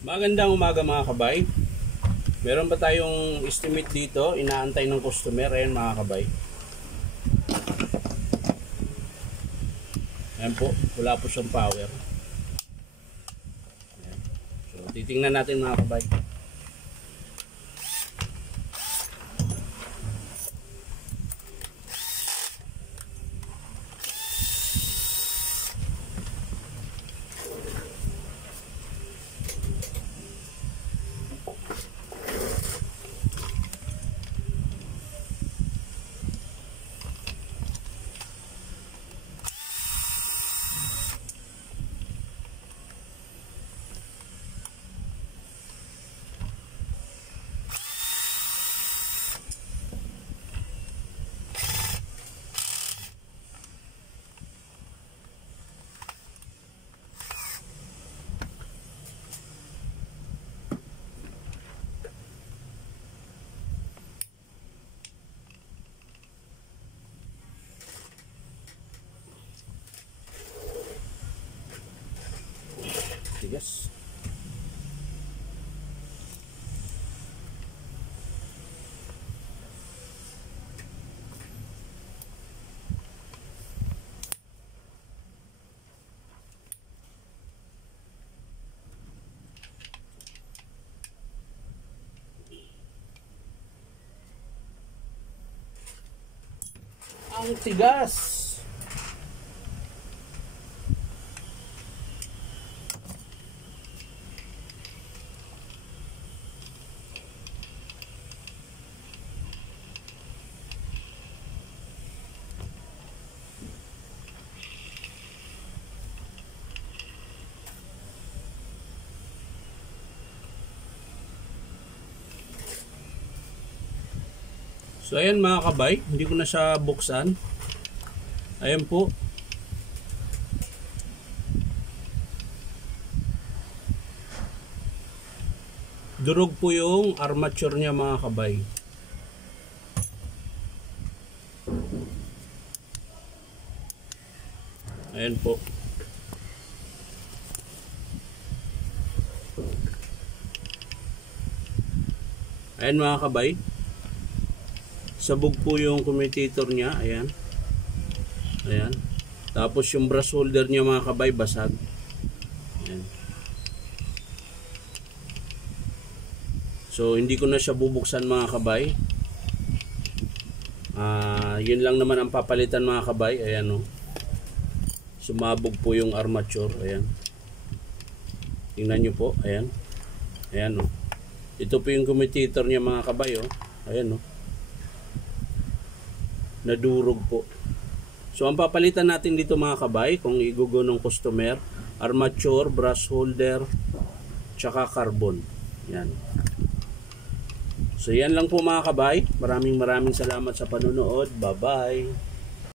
Magandang umaga mga kabay. Meron ba tayong estimate dito? Inaantay ng customer. Ayan mga kabay. Ayan po. Wala po siyang power. Ayan. So titingnan natin mga kabay. Tigas. Ang tigas. So ayan mga kabay, hindi ko na siya buksan. Ayan po. Durog po yung armature niya mga kabay. Ayan po. Ayan mga kabay. Sabog po yung commutator niya. Ayan. Ayan. Tapos yung brass holder niya mga kabay basag. Ayan. So hindi ko na siya bubuksan mga kabay. Yun lang naman ang papalitan mga kabay. Ayan o. Sumabog po yung armature. Ayan. Tingnan nyo po. Ayan. Ayan o. Ito po yung commutator niya mga kabay o. Ayan o. Nadurog po. So ang papalitan natin dito mga kabay, kung igugo ng customer, armature, brass holder, tsaka carbon. Yan. So yan lang po mga kabay. Maraming salamat sa panonood. Bye bye.